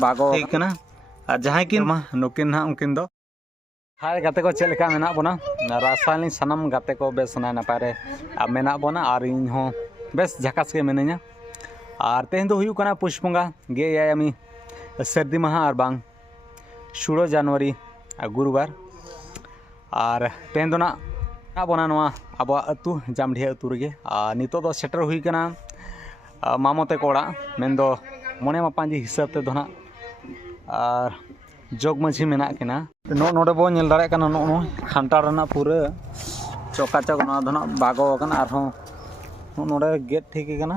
बागो जहाँ की नुकिन ना उनकिन दो हाय गाते को चेक लेका मेना बोना रासायनिक सनम गाते को बेस ना नपारे अब मेना बोना और इन हो बेस झकास के मेने냐 और तेहन दो हुयु कना पुष बंगा गे यामी सर्दी महा और बांग 16 जनवरी गुरुवार और तेहन दो ना बोना नवा अब अतु जामढिया अतु रेगे नितो दो सेटर हुई कना मामोते कोड़ा मेन दो मोने मापांजी हिसाब ते दो ना और जोग मझी मेना किना नोडे बो नेल दाड़े कना नो खांटार रना पूरा चौकाचक ना दो ना बागो कना आरो नोडे गेट ठीक कना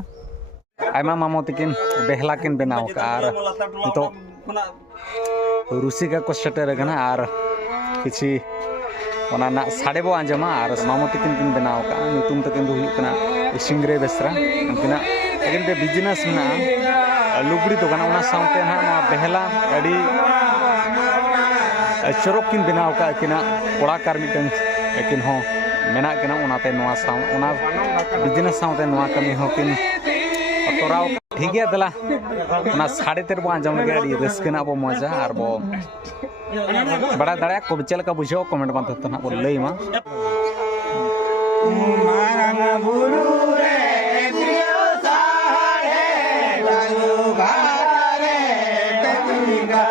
आयमा मामो तकिन बेहला किन बनाव का और तो रुसिका को सेटर कना और किछि ओना ना साडे बो आंजमा और मामो तकिन किन बनाव का नितुम तकिन दो हुई कना सिंगरे बेसरा उनकिना लेकिन बे बिजनेस ना लुगड़ी तो कना ओना साउते ना बेहला अडी चरक किन बनाव का किना कोड़ाकार मिटन किन हो मेना किना ओनाते नोआ साउ ओना बिजनेस साउते नोआ कमी हो किन तोराव ठीक गया दला ओना 13.5 बो आंजम लगे अडी रस्कना बो मजा और बो बड़ा दड़ा को चल का बुझो कमेंट मा तो ना बो लई मा मारंग बुरु रे प्रियो साडे लागो गारे तनिगा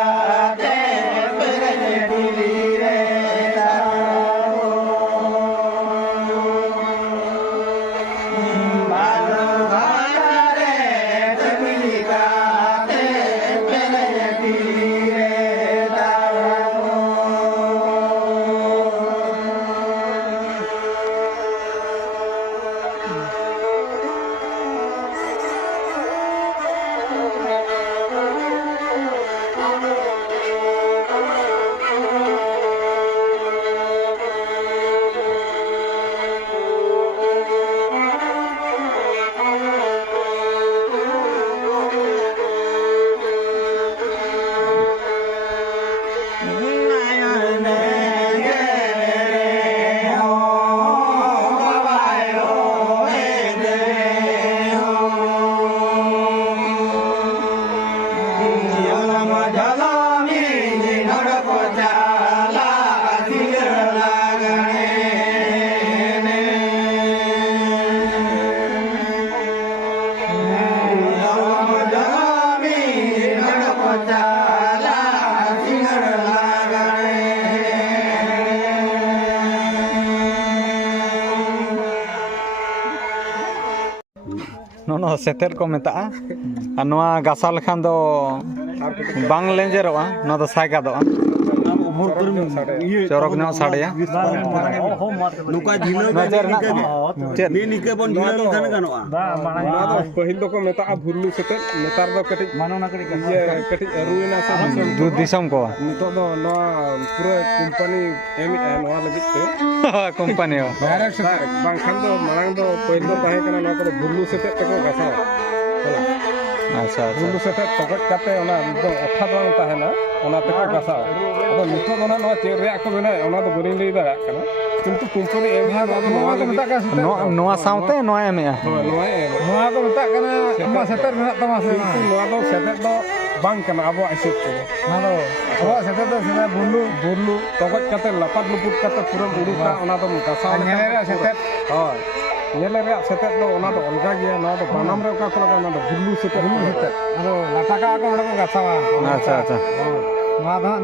नो सेतेर को मेता नोआ गासा लखान दो बांग लेंजरोआ नो दो साइका दो चरक नो साड़िया नुका ढिलो चेत निके बन ढिलो खान गानोआ ना दो पहिल दो को मेता भुरलु सेतेर नेतार दो कटिक मानोना कटिक रुइना से दू दिसम को नितो दो नो पूरा कंपनी एम नोआ लगित ते कंपनी हो डायरेक्ट बांग खान दो मांग दो पहिल दो ताहे कना नो को भुरलु सेतेर तको गासा अच्छा भुरलु सेतेर तकट काते ओना दो अठा दो ताहेना ओना तको गासा अब नितो दो ना नो चेर रे को बेना ओना दो बरिन लई दाड़ा कना किंतु कंपनी एम हा नोआ लगित नोआ साउते नोआ एम नोआ को मेता कना अम्मा सेतेर मेना तमा से नोआ दो सेतेर दो बांग कना अब आइसेत को ना दो अब सेतेर दो सेना बुरलु तकट काते लापाट लुपुट काते पूरा उडुका ओना दो गासा नेले रे सेतेर होय नेले रे सेतेर दो ओना दो अलगा गया ना दो बानाम रे का को ना दो बुरलु सेतेर अदो लाटाका को ओडा को गासावा अच्छा अच्छा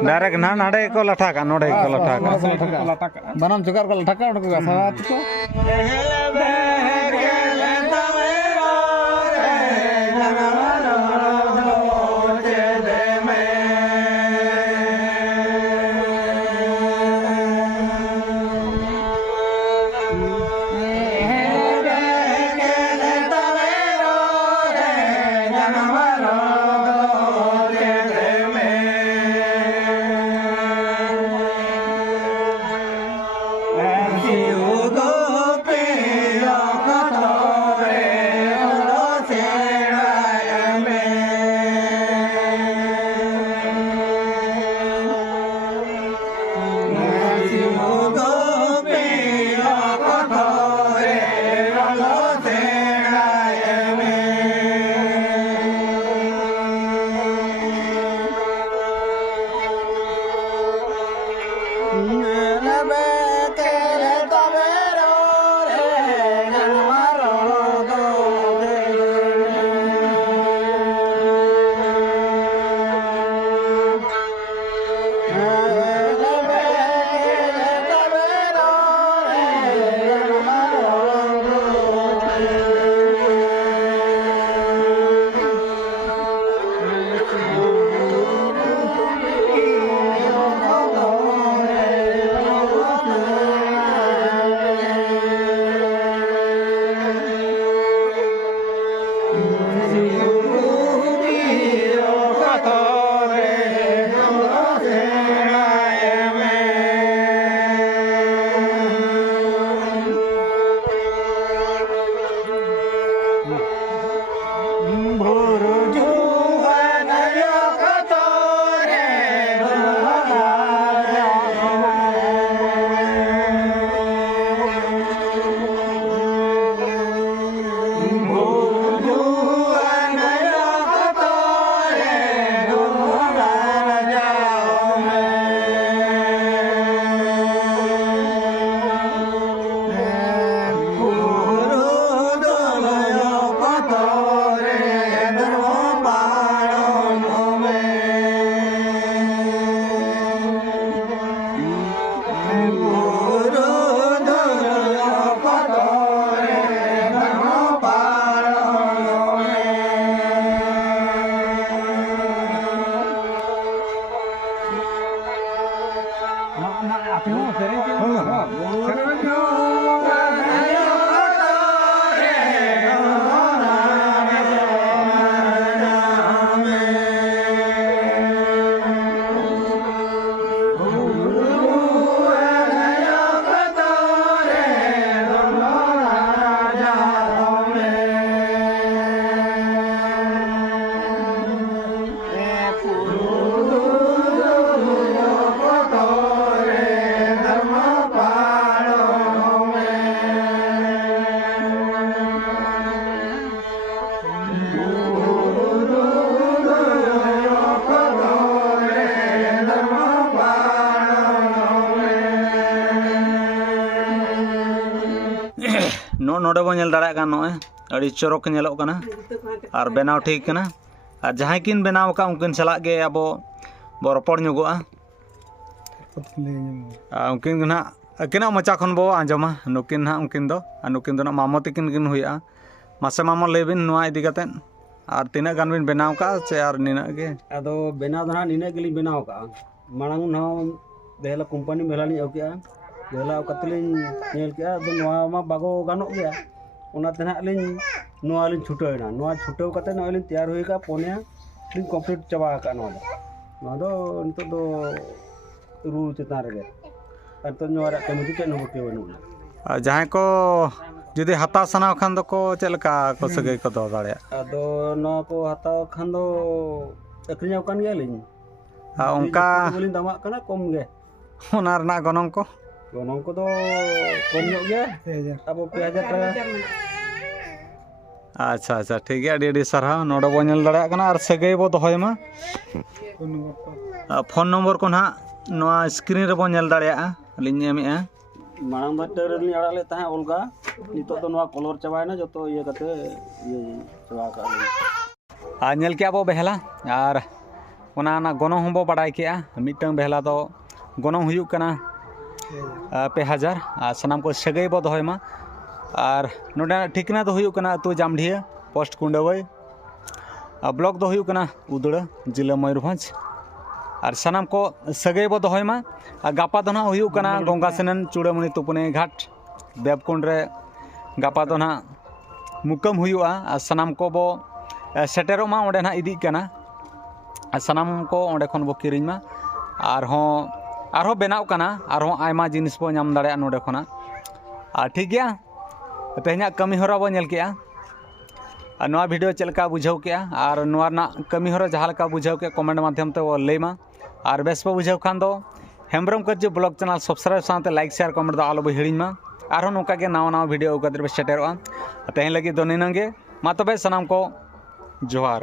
डायरेक्ट ना नाडे को लठा का नोडे को लठा का बनाम चुकार को लठा का ओडा को गासावा तो नोडे बो नेल दाड़ा नॉय अड़ी चरक नेलोग कना और बनाव ठीक कना और जहां किन बनाव का उनकिन सलाह गे अब बो रपड़ नुगोआ उनकिन ना अकिना मचा खन बो आंजमा नुकिन ना उनकिन दो ना मामो तकिन किन हुआ मासे मामो लेबिन नुआ इदी कते और तीना गान बिन बनाव का से और निना गे अदो बनाव दना निने गेली बनाव का मांग न देला कंपनी मेलाली ओकेआ देला कतलिन नेल के अदो नवा मा बागो गानो गया ओना तना लिन नवा लिन छुटोयना नवा छुटो कते नवा लिन तैयार होई का पोन्या लिन कंप्लीट चबा का नवा दो नितो दो रू चेतान रे तो नवा कमिटी के नो के वनु जहां को जुदी हता सना खान दो को चलका को सगे को दो दाड़े अदो न को हता खान दो अक्रिया कान गेलिन उनका बोलिन दामा कना कम गे ओना रना गनों को दो कम ᱧᱚᱜ ᱜᱮᱭᱟ ᱟᱵᱚ 2000 টাকা अच्छा अच्छा ठीक है अड़ी सारा नोडे बो नेल दाड़ा कना और सगे बो दोहय मा फोन नंबर को ना नोआ स्क्रीन रे बो नेल दाड़ा लिन एमएआ मांग बाटे रे आड़ा ले ताहे ओलगा नितो तो नोआ कलर चबायना जतो ये कते ये चबा का आ नेल के बो बेहला और ओना ना गनो हम बो बडाय केआ मिटंग बेहला दो गनो हुयु कना 2000 सनाम को सगई बो दोहयमा और नोडे ठिकना तो हुयु कना तो जामढिया पोस्ट कुंडवई ब्लॉक दो हुयु कना उदड़ा जिला मयूरभंज और सनाम को सगई बो दोहयमा गापा दो ना हुयु कना गंगासेनन चूड़ामणि तुपने घाट देवकुंड रे गापा दो ना मुकम हुयुआ सनाम को बो सेटेरो मा ओंडे ना इदी कना सनाम को ओंडे खन बो किरिमा और बनाव कना और आयमा जिनिस बो नाम दाड़े नोडे खना ठीक गया तेहना कमी हरा बो नेल केआ नोआ वीडियो चलका बुझाव केआ और नोआ ना कमी हरा जहां लका बुझाव के कमेंट माध्यम ते लैमा और बेस बो बुझाव खान दो हेम्ब्रम कज ब्लॉग चैनल सब्सक्राइब साथे लाइक शेयर कमेंट दो आलो बो हिड़िमा और नोका के नावा वीडियो उकदर बे सेटेरोआ तेहन लगी दो निनंगे मा तबे सनाम को जोहार।